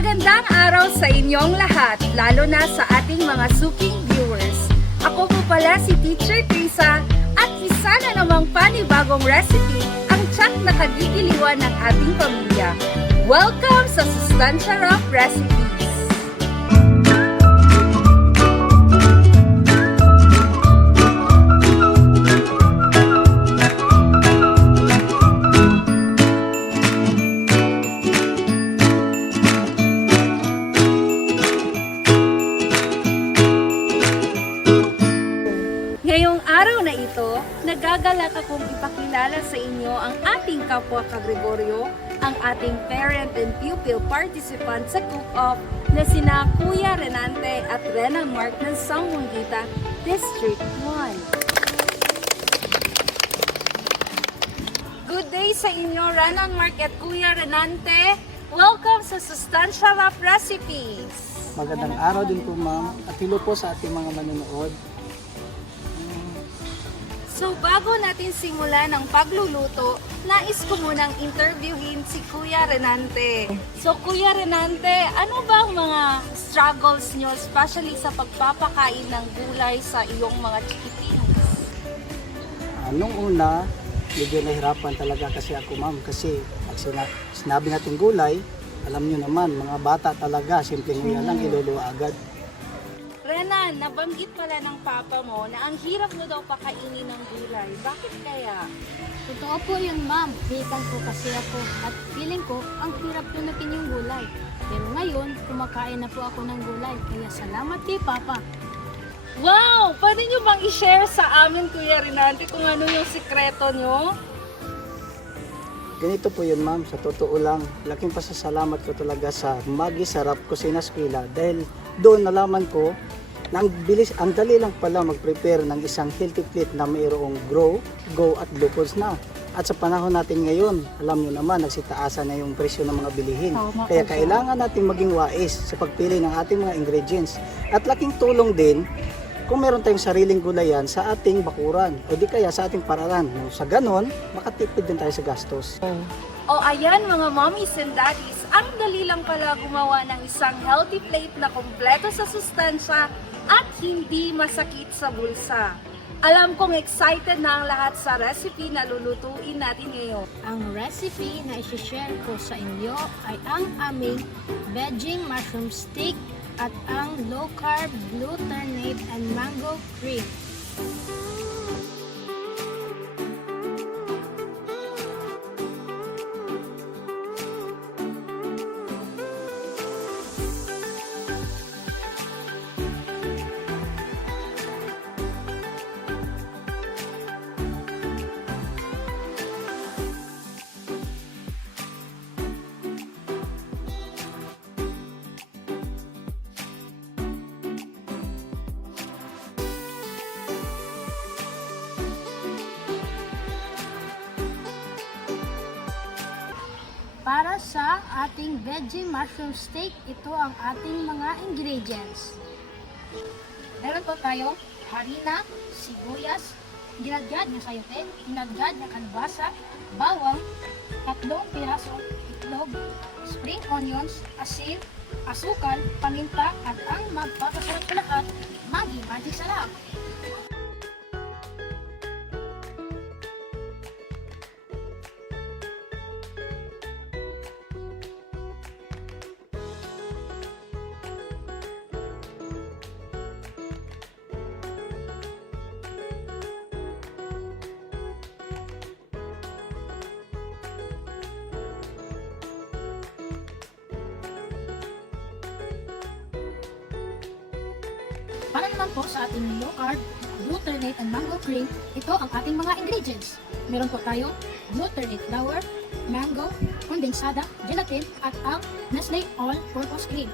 Magandang araw sa inyong lahat, lalo na sa ating mga suking viewers. Ako po pala si Teacher Trisa at isa na namang panibagong recipe ang tiyak na kagigiliwan ng ating pamilya. Welcome sa Sustansya Wrap Recipes! Ngayong araw na ito, nagagalak akong ipakilala sa inyo ang ating kapwa ka-Gregorio, ang ating parent and pupil participant sa cook-off na sina Kuya Renante at Rena Mark ng Sambuanga, District 1. Good day sa inyo, Rena Mark at Kuya Renante. Welcome sa Sustansya Wrap Recipes. Magandang araw din po ma'am at hello po sa ating mga manonood. So bago natin simulan ang pagluluto, nais ko munang interviewin si Kuya Renante. So Kuya Renante, ano ba ang mga struggles nyo, especially sa pagpapakain ng gulay sa iyong mga chiquitines? Nung una, medyo nahirapan talaga kasi ako ma'am kasi pag sinabi natin gulay, alam nyo naman, mga bata talaga, simpleng nila lang iluluwa agad. Renan, nabanggit pala ng papa mo na ang hirap mo daw pakainin ng gulay. Bakit kaya? Totoo po yun, ma'am. Vegan po kasi ako at feeling ko ang hirap lunukin yung gulay. Pero ngayon, kumakain na po ako ng gulay. Kaya salamat kay Papa. Wow! Pwede nyo bang i-share sa amin, Kuya Renante, kung ano yung sikreto nyo? Ganito po yun ma'am, sa totoo lang, laking pasasalamat ko talaga sa Magi Sarap Kusina Eskwela dahil doon nalaman ko na ang dali lang pala mag-prepare ng isang healthy plate na mayroong grow, go at glucose na. At sa panahon natin ngayon, alam nyo naman, nagsitaasan na yung presyo ng mga bilihin. Kaya kailangan natin maging wais sa pagpili ng ating mga ingredients. At laking tulong din kung meron tayong sariling gulayan sa ating bakuran o di kaya sa ating paralan. Sa ganon, makatipid din tayo sa gastos. O ayan mga mommies and daddies, ang dali lang pala gumawa ng isang healthy plate na kumpleto sa sustansya at hindi masakit sa bulsa. Alam kong excited na ang lahat sa recipe na lulutuin natin ngayon. Ang recipe na isi-share ko sa inyo ay ang aming veggie mushroom steak at ang low-carb glutamate and mango cream. Para sa ating veggie mushroom steak, ito ang ating mga ingredients. Meron po tayong harina, sibuyas, ginagad na sayote, ginagad na kalabasa, bawang, 3 pirasong itlog, spring onions, asin, asukal, paminta, at ang magpapasarap sa lahat, Magi Magic Sarap. Para naman po sa ating low-carb, glutamate and mango cream, ito ang ating mga ingredients. Meron po tayo glutamate flour, mango, kondensada, gelatin, at ang Nestle All-Purpose Cream.